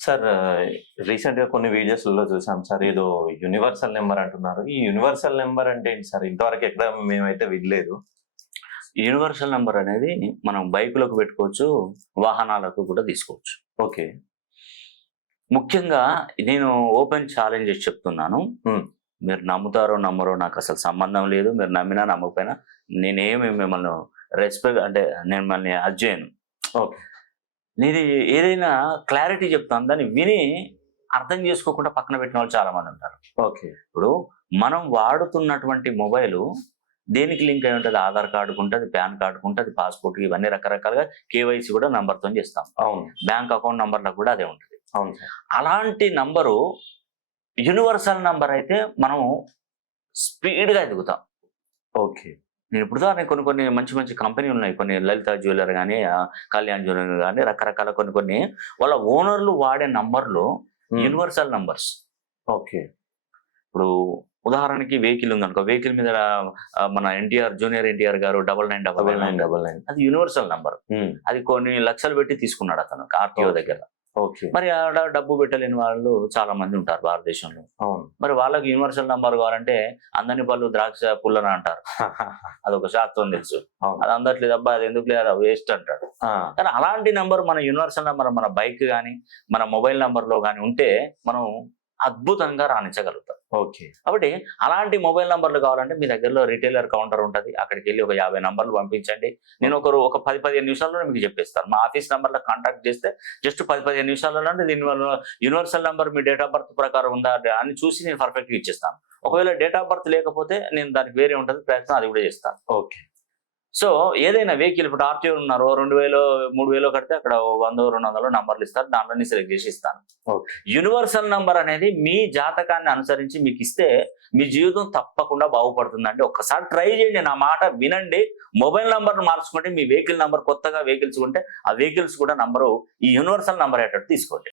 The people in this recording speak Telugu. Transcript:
సార్ రీసెంట్‌గా కొన్ని వీడియోస్‌లలో చూసాం సార్. ఏదో యూనివర్సల్ నంబర్ అంటున్నారు. ఈ యూనివర్సల్ నంబర్ అంటే ఏంటి సార్? ఇంతవరకు ఎక్కడ మేమైతే వినలేదు. యూనివర్సల్ నంబర్ అనేది మనం బైకులకు పెట్టుకోవచ్చు, వాహనాలకు కూడా తీసుకోవచ్చు. ఓకే. ముఖ్యంగా నేను ఓపెన్ ఛాలెంజ్ చేసి చెప్తున్నాను. హ్మ్. మీరు నమ్ముతారో నమ్మరో నాకసలు సంబంధం లేదు. మీరు నమ్మినా నమ్మకపోయినా నేనేమి మిమ్మల్ని అంటే నేను మిమ్మల్ని అది చేయను. ఓకే. నేను ఏదైనా క్లారిటీ చెప్తాను. దాన్ని విని అర్థం చేసుకోకుండా పక్కన పెట్టిన వాళ్ళు చాలా మంది ఉంటారు. ఓకే. ఇప్పుడు మనం వాడుతున్నటువంటి మొబైలు దేనికి లింక్ అయి ఉంటది? ఆధార్ కార్డుకు ఉంటది, పాన్ కార్డుకు ఉంటది, పాస్‌పోర్ట్‌కి ఇవన్నీ రకరకాలుగా కేవైసీ కూడా నంబర్‌తోని చేస్తాం. అవును. బ్యాంక్ అకౌంట్ నంబర్‌లకు కూడా అదే ఉంటది. అవును సార్. అలాంటి నంబరు యూనివర్సల్ నంబర్ అయితే మనం స్పీడ్‌గా ఎదుగుతాం. ఓకే. నేను ఇప్పుడు దాకా కొన్ని కొన్ని మంచి మంచి కంపెనీలు ఉన్నాయి. కొన్ని లలిత జ్యువెల్లర్ గాని, కళ్యాణ్ జ్యువెల్లర్ గాని రకరకాల కొన్ని వాళ్ళ ఓనర్‌లు వాడే నంబర్‌లు యూనివర్సల్ నంబర్స్. ఓకే. ఇప్పుడు ఉదాహరణకి వెహికల్ ఉందనుకో, వెహికల్ మీద మన జూనియర్ ఎన్టీఆర్ గారు 9999 అది యూనివర్సల్ నంబర్. అది కొన్ని లక్షలు పెట్టి తీసుకున్నాడు అతను ఆర్‌టీఓ దగ్గర. ఓకే. మరి ఆడ డబ్బు పెట్టలేని వాళ్ళు చాలా మంది ఉంటారు భారతదేశంలో. అవును. మరి వాళ్ళకి యూనివర్సల్ నంబర్ కావాలంటే అందని పళ్ళు ద్రాక్ష పుల్లని అంటారు. అదొక శాస్త్రం తెలుసు. అది అందట్లేదు అబ్బా, అది ఎందుకు లేదు, వేస్ట్ అంటాడు. కానీ అలాంటి నంబర్ మన యూనివర్సల్ నంబర్ మన బైక్ కానీ మన మొబైల్ నంబర్ లో కానీ ఉంటే మనం అద్భుతంగా రాణించగలుగుతాం. ఓకే. కాబట్టి అలాంటి మొబైల్ నంబర్లు కావాలంటే మీ దగ్గరలో రిటైలర్ కౌంటర్ ఉంటుంది. అక్కడికి వెళ్ళి ఒక 50 నంబర్లు పంపించండి. నేను ఒక 10-15 నిమిషాల్లో మీకు చెప్పేస్తాను. మా ఆఫీస్ నంబర్లో కాంటాక్ట్ చేస్తే జస్ట్ 10-15 నిమిషాలలో దీనివల్ల universal number me date of birth ప్రకారం ఉందా అని చూసి నేను పర్ఫెక్ట్గా ఇచ్చేస్తాను. ఒకవేళ డేట్ ఆఫ్ బర్త్ లేకపోతే నేను దానికి వేరే ఉంటుంది ప్రయత్నం, అది కూడా చేస్తాను. ఓకే. సో ఏదైనా వెహికల్ ఇప్పుడు ఆర్టీఓ ఉన్నారు, 2000 3000 కడితే అక్కడ 100-200 నంబర్లు ఇస్తారు. దాంట్లో సెలెక్ట్ చేసి ఇస్తాను. యూనివర్సల్ నంబర్ అనేది మీ జాతకాన్ని అనుసరించి మీకు ఇస్తే మీ జీవితం తప్పకుండా బాగుపడుతుందండి. ఒక్కసారి ట్రై చేయండి, నా మాట వినండి. మొబైల్ నంబర్ను మార్చుకుంటే మీ వెహికల్ నంబర్, కొత్తగా వెహికల్స్ ఉంటే ఆ వెహికల్స్ కూడా నంబరు ఈ యూనివర్సల్ నంబర్ అయ్యేటట్టు తీసుకోండి.